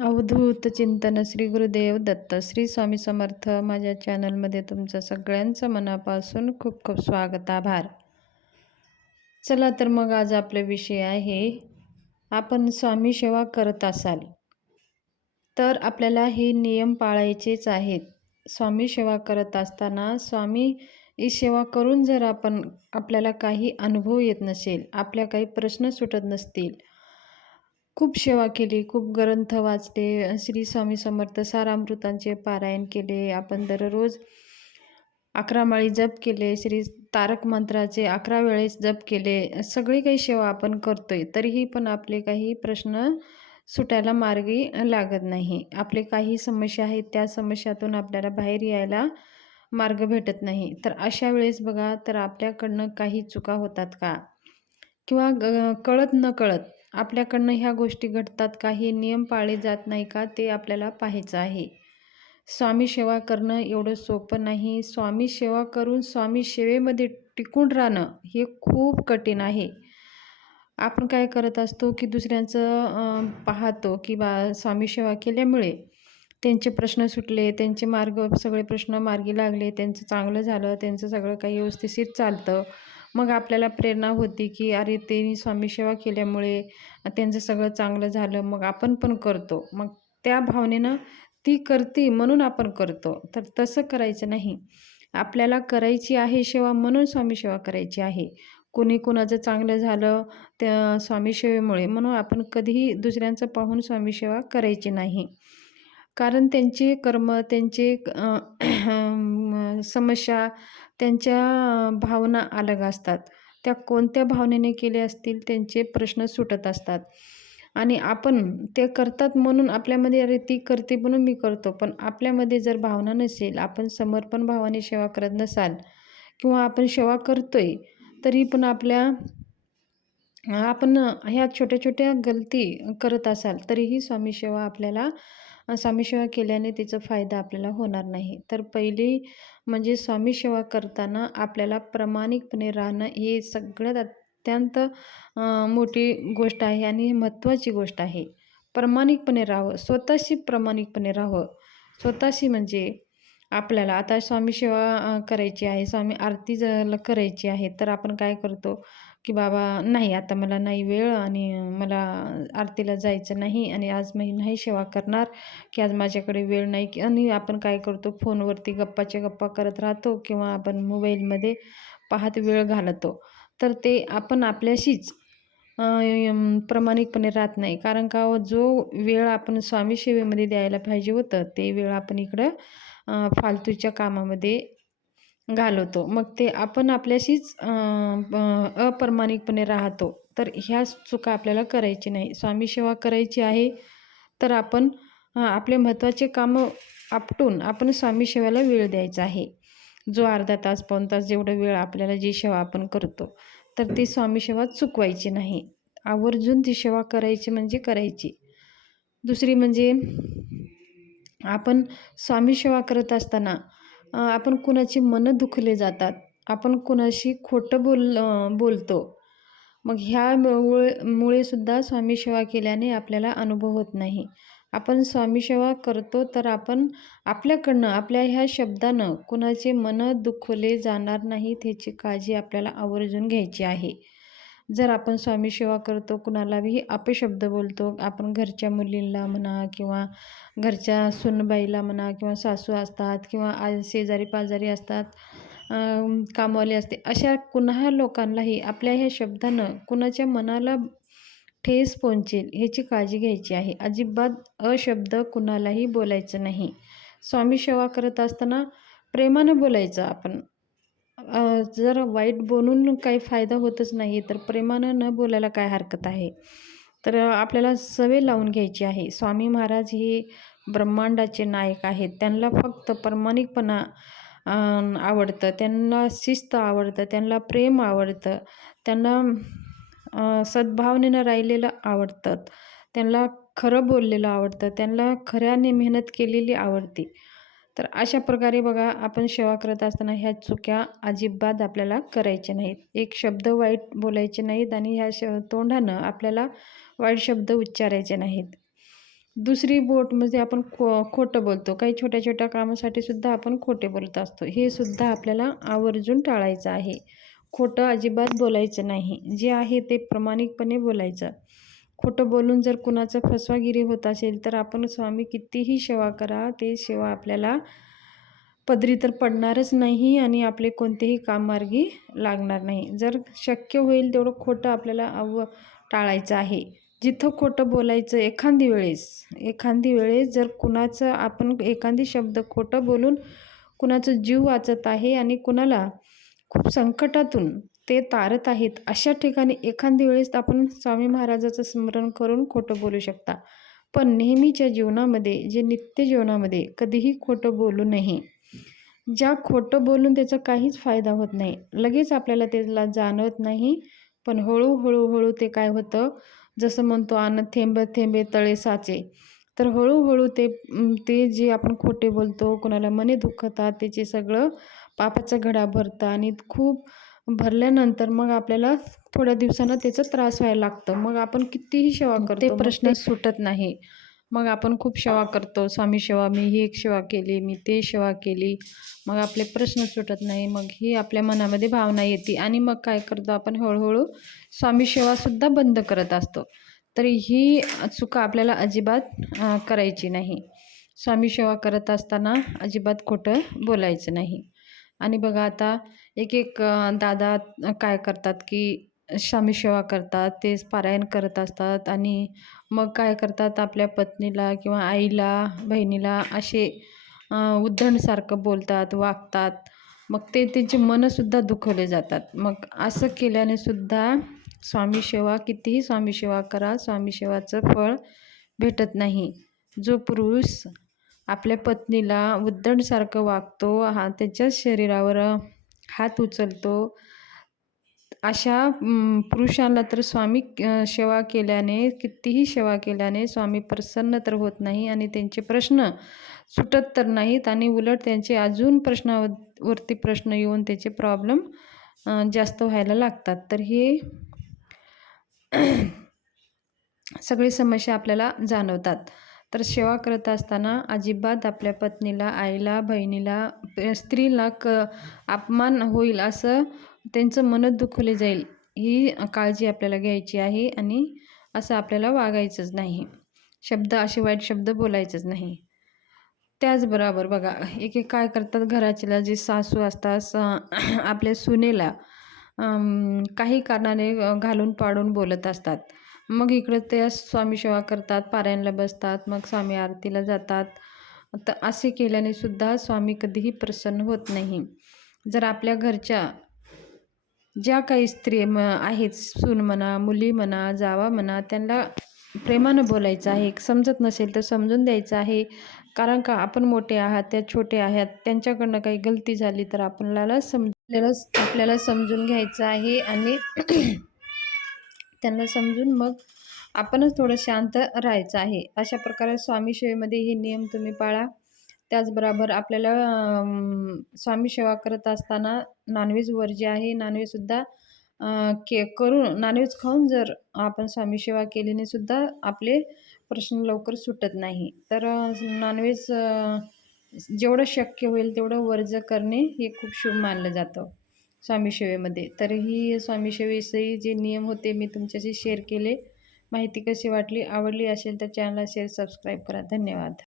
अवधूत चिंतन श्री गुरुदेव दत्त श्री स्वामी समर्थ माझ्या चॅनलमध्ये तुमचं सगळ्यांचं मनापासून खूप खूप स्वागत आभार. चला तर मग आज आपला विषय आहे आपण स्वामी सेवा करत असाल. तर आपल्याला हे नियम पाळायचेच आहेत. स्वामी सेवा करत असताना स्वामी ही सेवा करून जर आपण आपल्याला काही अनुभव येत नसेल आपल्या काही प्रश्न सुटत नसतील खूप सेवा केली खूप ग्रंथ वाचले श्री स्वामी समर्थ सारामृतांचे पारायण केले. आपण दररोज अकरा माळी जप केले श्री तारक मंत्राचे अकरा वेळेस जप केले. सगळी काही सेवा आपण करतोय तरीही पण आपले काही प्रश्न सुटायला मार्गी लागत नाही. आपले काही समस्या आहेत त्या समस्यातून आपल्याला बाहेर यायला मार्ग भेटत नाही. तर अशा वेळेस बघा तर आपल्याकडनं काही चुका होतात का? किंवा कळत न कळत आपल्याकडनं ह्या गोष्टी घडतात काही नियम पाळले जात नाही का? ते आपल्याला पाहायचं आहे. स्वामी सेवा करणं एवढं सोपं नाही. स्वामी सेवा करून स्वामी सेवेमध्ये टिकून राहणं हे खूप कठीण आहे. आपण काय करत असतो की दुसऱ्यांचं पाहतो की बा स्वामी सेवा केल्यामुळे त्यांचे प्रश्न सुटले त्यांचे मार्ग सगळे प्रश्न मार्गी लागले त्यांचं चांगलं झालं त्यांचं सगळं काही व्यवस्थित चालतं. मग आपल्याला प्रेरणा होती की अरे त्यांनी स्वामी सेवा केल्यामुळे त्यांचं सगळं चांगलं झालं मग आपण पण करतो. मग त्या भावनेनं ती करते म्हणून आपण करतो. तर तसं करायचं नाही. आपल्याला करायची आहे सेवा म्हणून स्वामी सेवा करायची आहे. कोणी कुणाचं चांगलं झालं त्या स्वामी सेवेमुळे म्हणून आपण कधीही दुसऱ्यांचं पाहून स्वामी सेवा करायची नाही. कारण त्यांचे कर्म त्यांचे समस्या त्यांच्या भावना अलग असतात. त्या कोणत्या भावनेने केले असतील त्यांचे प्रश्न सुटत असतात. आणि आपण ते करतात म्हणून आपल्यामध्ये अरे ती करते म्हणून मी करतो. पण आपल्यामध्ये जर भावना नसेल आपण समर्पण भावाने सेवा करत नसाल किंवा आपण सेवा करतोय तरी पण आपल्या आपण ह्या छोट्या छोट्या गलती करत असाल तरीही स्वामी सेवा आपल्याला स्वामी सेवा केल्याने तिचा फायदा आपल्याला होणार नाही. तर पहिली म्हणजे स्वामी सेवा करताना आपल्याला प्रामाणिकपणे राहणं हे सगळ्यात अत्यंत मोठी गोष्ट आहे आणि महत्त्वाची गोष्ट आहे. प्रामाणिकपणे राहावं स्वतःशी प्रामाणिकपणे राहावं. स्वतःशी म्हणजे आपल्याला आता स्वामी सेवा करायची आहे स्वामी आरती जर करायची आहे तर आपण काय करतो? की बाबा नाही आता मला नाही वेळ आणि मला आरतीला जायचं नाही आणि आज मी नाही सेवा करणार की आज माझ्याकडे वेळ नाही की आणि आपण काय करतो फोनवरती गप्पाच्या गप्पा करत राहतो किंवा आपण मोबाईलमध्ये पाहत वेळ घालतो तर ते आपण आपल्याशीच प्रामाणिकपणे राहत नाही. कारण का हो, जो वेळ आपण स्वामी सेवेमध्ये द्यायला पाहिजे होतं ते वेळ आपण इकडं फालतूच्या कामामध्ये घालवतो. मग ते आपण आपल्याशीच अप्रमाणिकपणे राहतो. तर ह्या चुका आपल्याला करायची नाही. स्वामी सेवा करायची आहे तर आपण आपले महत्त्वाचे कामं आपटून आपण स्वामी सेवेला वेळ द्यायचा आहे. जो अर्धा तास पाऊन तास जेवढा वेळ आपल्याला जी सेवा आपण करतो तर ती स्वामी सेवा चुकवायची नाही. आवर्जून ती सेवा करायची म्हणजे करायची. दुसरी म्हणजे आपण स्वामी सेवा करत असताना आपण कुणाची मनं दुखले जातात आपण कुणाशी खोटं बोल बोलतो. मग ह्यामुळे मुळे सुद्धा स्वामी सेवा केल्याने आपल्याला अनुभव होत नाही. आपण स्वामी सेवा करतो तर आपण आपल्याकडनं आपल्या ह्या शब्दानं कुणाचे मनं दुखवले जाणार नाहीत ह्याची काळजी आपल्याला आवर्जून घ्यायची आहे. जर आपण स्वामी सेवा करतो कुणालाही अपशब्द बोलतो आपण घरच्या मुलींना म्हणा किंवा घरच्या सुनबाईला म्हणा किंवा सासू असतात किंवा आज शेजारी पाजारी असतात कामवाले असते अशा कुणा लोकांनाही आपल्या ह्या शब्दानं कुणाच्या मनाला ठेस पोहोचेल ह्याची काळजी घ्यायची आहे. अजिबात अशब्द कुणालाही बोलायचं नाही. स्वामी सेवा करत असताना प्रेमानं बोलायचं आपण. जर वाईट बोलून काही फायदा होतच नाही तर प्रेमानं न बोलायला काय हरकत आहे? तर आपल्याला सवय लावून घ्यायची आहे. स्वामी महाराज हे ब्रह्मांडाचे नायक आहेत. त्यांना फक्त प्रामाणिकपणा आवडतं. त्यांना शिस्त आवडतं. त्यांना प्रेम आवडतं. त्यांना सद्भावनेनं राहिलेलं आवडतं. त्यांना खरं बोललेलं आवडतं. त्यांना खऱ्याने मेहनत केलेली आवडते. तर अशा प्रकारे बघा आपण सेवा करत असताना ह्या चुक्या अजिबात आपल्याला करायच्या नाहीत. एक शब्द वाईट बोलायचे नाहीत आणि ह्या श तोंडानं आपल्याला वाईट शब्द उच्चारायचे नाहीत. दुसरी बोट म्हणजे आपण खो खोटं बोलतो. काही छोट्या छोट्या कामासाठी सुद्धा आपण खोटे बोलत असतो. हे सुद्धा आपल्याला आवर्जून टाळायचं आहे. खोटं अजिबात बोलायचं नाही. जे आहे ते प्रामाणिकपणे बोलायचं. खोटं बोलून जर कुणाचं फसवागिरी होत असेल तर आपण स्वामी कितीही सेवा करा ते सेवा आपल्याला पदरी तर पडणारच नाही आणि आपले कोणतेही काम मार्गी लागणार नाही. जर शक्य होईल तेवढं खोटं आपल्याला अव टाळायचं आहे. जिथं खोटं बोलायचं एखादी वेळेस एखादी वेळेस जर कुणाचं आपण एखादी शब्द खोटं बोलून कुणाचं जीव वाचत आहे आणि कुणाला खूप संकटातून ते तारत आहेत. अशा ठिकाणी एखादी वेळेस आपण स्वामी महाराजाचं स्मरण करून खोटं बोलू शकता. पण नेहमीच्या जीवनामध्ये जे नित्य जीवनामध्ये कधीही खोटं बोलू नये. ज्या खोटं बोलून त्याचा काहीच फायदा होत नाही. लगेच आपल्याला त्याला जाणवत नाही. पण हळूहळू हळू ते काय होतं? जसं म्हणतो अन्न थेंब थेंबे तळे साचे. तर हळूहळू ते ते जे आपण खोटे बोलतो कोणाला मने दुखतात त्याचे सगळं पापाचा घडा भरतं आणि खूप भरल्यानंतर मग आपल्याला थोड्या दिवसानं त्याचा त्रास व्हायला लागतं. मग आपण कितीही सेवा करतो ते प्रश्न सुटत नाही. मग आपण खूप सेवा करतो. स्वामी सेवा मी ही एक सेवा केली मी ते सेवा केली. मग आपले प्रश्न सुटत नाही. मग ही आपल्या मनामध्ये भावना येते. आणि मग काय करतो आपण? हळूहळू स्वामी सेवासुद्धा बंद करत असतो. तर ही चुका आपल्याला अजिबात करायची नाही. स्वामी सेवा करत असताना अजिबात खोटं बोलायचं नाही. आणि बघा आता एक एक दादा काय करतात की स्वामी सेवा करतात तेच पारायण करत असतात आणि मग काय करतात आपल्या पत्नीला किंवा आईला बहिणीला असे उद्धणसारखं बोलतात वागतात. मग ते त्यांचे मनसुद्धा दुखवले जातात. मग असं केल्याने सुद्धा स्वामी सेवा कितीही स्वामी सेवा करा स्वामी सेवाचं फळ भेटत नाही. जो पुरुष आपल्या पत्नीला उद्धणसारखं वागतो हा त्याच्याच शरीरावर हात उचलतो. अशा पुरुषांना तर स्वामी सेवा केल्याने कितीही सेवा केल्याने स्वामी प्रसन्न तर होत नाही आणि त्यांचे प्रश्न सुटत तर नाहीत आणि उलट त्यांचे अजून प्रश्नावरती प्रश्न येऊन त्याचे प्रॉब्लेम जास्त व्हायला लागतात. तर हे सगळी समस्या आपल्याला जाणवतात. तर सेवा करत असताना अजिबात आपल्या पत्नीला आईला बहिणीला स्त्रीला क अपमान होईल असं त्यांचं मनच दुखवले जाईल ही काळजी आपल्याला घ्यायची आहे आणि असं आपल्याला वागायचंच नाही. शब्द असे वाईट शब्द बोलायचंच नाही. त्याचबरोबर बघा एक एक काय करतात घराचीला जे सासू असतात आपल्या सुनेला काही कारणाने घालून पाडून बोलत असतात. मग इकडं ते स्वामी सेवा करतात पारायणला बसतात मग स्वामी आरतीला जातात. तर असे केल्याने सुद्धा स्वामी कधीही प्रसन्न होत नाही. जर आपल्या घरच्या ज्या काही स्त्री म आहेत सून म्हणा मुली म्हणा जावा म्हणा त्यांना प्रेमानं बोलायचं आहे समजत नसेल तर समजून द्यायचं आहे. कारण का आपण मोठे आहात त्या छोटे आहात त्यांच्याकडनं काही गलती झाली तर आपल्याला समजलेलं आपल्याला समजून घ्यायचं आहे आणि त्यांना समजून मग आपणच थोडं शांत राहायचं आहे. अशा प्रकारे स्वामी सेवेमध्ये हे नियम तुम्ही पाळा. त्याचबरोबर आपल्याला स्वामी सेवा करत असताना नॉनव्हेज वर्जी आहे नॉनव्हेजसुद्धा के करून नॉनव्हेज खाऊन जर आपण स्वामी सेवा केल्याने सुद्धा आपले प्रश्न लवकर सुटत नाही. तर नॉनव्हेज जेवढं शक्य होईल तेवढं वर्ज करणे हे खूप शुभ मानलं जातं. स्वामी सेवेमध्ये. तर ही स्वामी सेवेविषयी जे नियम होते मी तुमच्याशी शेअर केले. माहिती कशी वाटली आवडली असेल तर चॅनलला शेअर सबस्क्राईब करा. धन्यवाद.